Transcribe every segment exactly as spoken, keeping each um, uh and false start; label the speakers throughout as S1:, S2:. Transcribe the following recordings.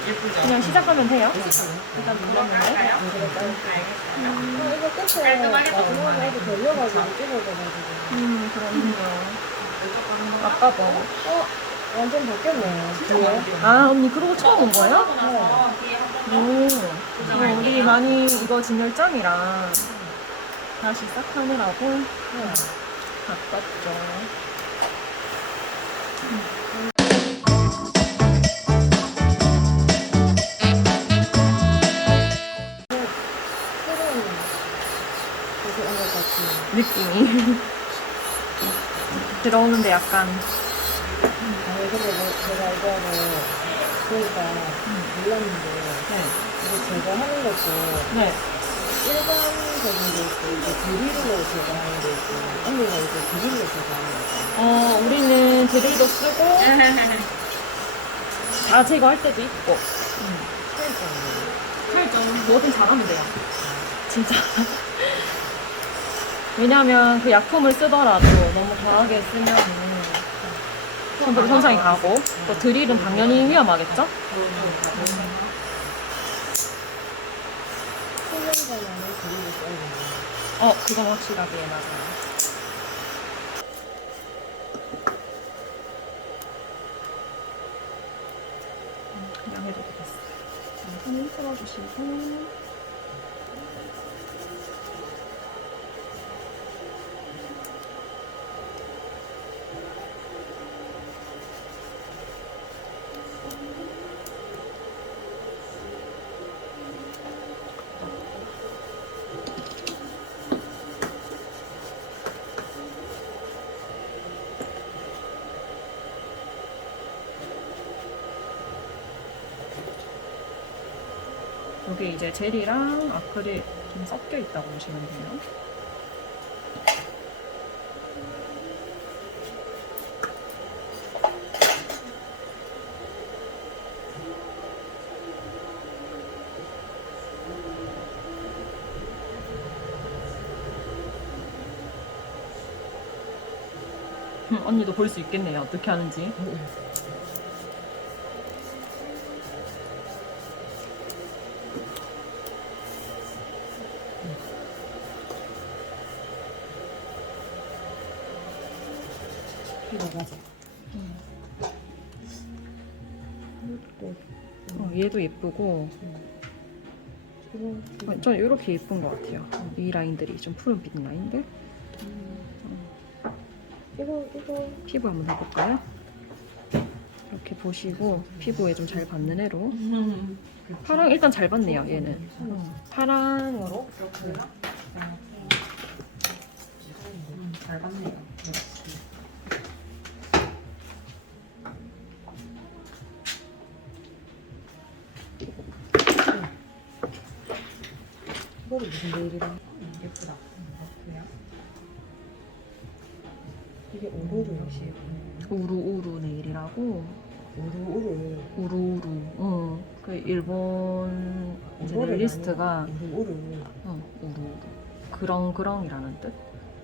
S1: 그냥 시작하면 돼요? 일단 돌아보네.
S2: 아, 이거 끝에 마지막에 해도 걸려가지고 찝어져가지고.
S1: 음, 그렇네요. 아까 뭐.
S2: 어? 완전 바뀌었네. 뒤에.
S1: 아, 언니 그러고 처음 온 거예요?
S2: 네.
S1: 오. 어, 우리 많이 이거 진열장이랑 다시 싹 하느라고
S2: 네.
S1: 바꿨죠.
S2: 새로운 곳에 온 것 같은.
S1: 느낌이. 들어오는데 약간.
S2: 아니, 근데 뭐 제가 이거를 보니까 몰랐는데,
S1: 네.
S2: 이게 제거하는 것도
S1: 네.
S2: 일반적인 게 있고, 이제 드릴로 제거하는 게 있고, 언니가 이제 드릴로 제거하는 거죠.
S1: 어, 우리는 드릴도 쓰고, 다 제거할 때도 있고.
S2: 차이점이.
S1: 살점 뭐든 잘하면 돼요. 진짜. 왜냐면 그 약품을 쓰더라도 너무 과하게 쓰면 손톱 손상이 가고, 또 드릴은 당연히 위험하겠죠?
S2: 훈련자만의 드릴을 써야 되는
S1: 어, 그건 확실하게 맞아요. 음, 그냥 해도 되겠어요. 손을 풀어주시고. 여기 이제 젤이랑 아크릴 좀 섞여 있다고 보시면 돼요. 음, 언니도 볼 수 있겠네요. 어떻게 하는지.
S2: 맞아.
S1: 어, 얘도 예쁘고. 어, 전 이렇게 예쁜 것 같아요. 이 라인들이 좀 푸른빛 라인들.
S2: 이거 이거
S1: 피부 한번 해볼까요? 이렇게 보시고 피부에 좀 잘 받는 애로. 파랑 일단 잘 받네요. 얘는 파랑으로 이렇게 잘 받네요.
S2: 이거는 무슨 네일이랑
S1: 예쁘다. 그래요?
S2: 이게 우루루 역시
S1: 우루우루 네일이라고.
S2: 우루우루
S1: 우루우루. 응. 그 일본 이제
S2: 우루를
S1: 네일리스트가
S2: 많이- 우루우루
S1: 어, 우루우루. 그렁그렁이라는 뜻?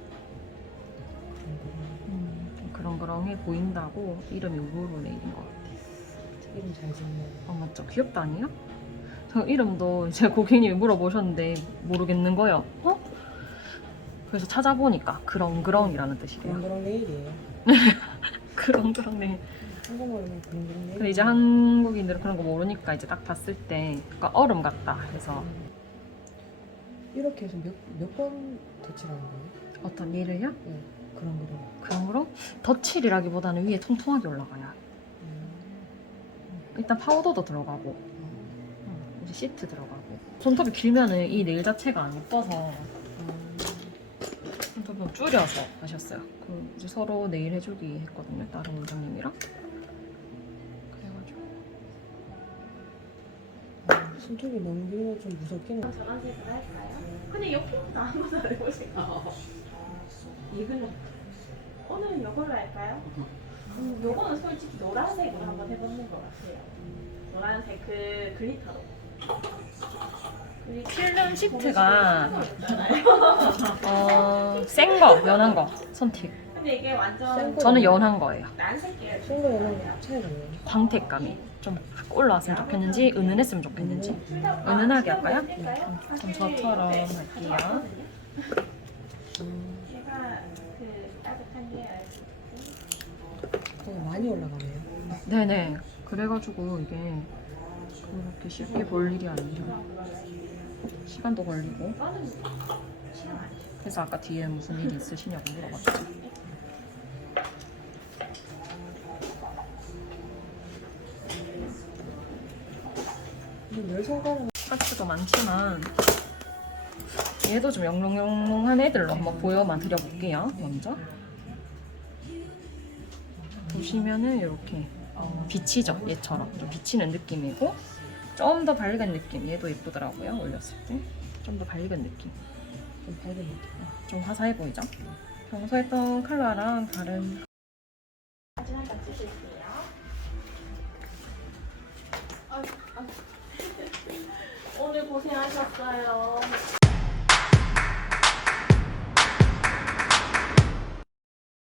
S1: 음, 그렁그렁해 보인다고 이름이 우루우루 네일인 것 같아요.
S2: 이름 잘 짓네.
S1: 어, 맞죠? 귀엽다 아니야? 저 이름도 제 고객님이 물어보셨는데 모르겠는 거예요. 어? 그래서 찾아보니까 그렁그렁이라는 뜻이래요.
S2: 그런 네일이에요.
S1: 그렁그렁 네일.
S2: 한국말로는 그런 네일.
S1: 근데 이제 한국인들은 그런 거 모르니까 이제 딱 봤을 때 약간 얼음 같다 해서.
S2: 이렇게 해서 몇 몇 번 덧칠하는 거예요?
S1: 어떤 얘를요?
S2: 네. 그런 거로.
S1: 그렁그렁? 덧칠이라기보다는 위에 통통하게 올라가요.
S2: 음.
S1: 일단 파우더도 들어가고 음, 이제 시트 들어가고. 손톱이 길면은 이 네일 자체가 안 예뻐서 손톱을 줄여서 하셨어요. 그 이제 서로 네일 해주기 했거든요. 다른 원장님이랑. 그래가지고
S2: 아, 손톱이 너무 길면 좀 무섭긴 해.
S3: 전환색으로 할까요? 근데 옆부터 아무도 안 해보실까? 이걸로 오늘은 이걸로 할까요? 음, 요거는 솔직히 노란색으로 한번 해보는 것 같아요. 노란색 그 글리터로.
S1: 필름 시트가 어, 센 거, 연한 거 선택.
S3: 근데 이게 완전
S2: 센
S1: 저는 연한 거예요.
S3: 난색 계열.
S2: 친구는 차이가 나요.
S1: 광택감이 좀 올라왔으면 좋겠는지 은은했으면 좋겠는지 은은하게 할까요? 그럼 저처럼 할게요.
S3: 제가 그 따뜻한 게 알수
S2: 어, 많이 올라가네요.
S1: 네네. 그래가지고 이게 그렇게 쉽게 볼 일이 아니라 시간도 걸리고.
S3: 이거는 시간 안 돼.
S1: 그래서 아까 뒤에 무슨 일이 있으시냐고 물어봤죠.
S2: 근데 열 손가락
S1: 파츠도 많지만 얘도 좀 영롱영롱한 애들로 한번 보여만 드려볼게요. 먼저 보시면은 이렇게 비치죠. 얘처럼 좀 비치는 느낌이고 좀 더 밝은 느낌. 얘도 예쁘더라고요. 올렸을 때 좀 더 밝은 느낌.
S2: 좀 밝은 느낌.
S1: 좀 화사해 보이죠? 평소 했던 컬러랑 다른.
S3: 사진 한장 찍을게요. 아유, 아유. 오늘 고생하셨어요.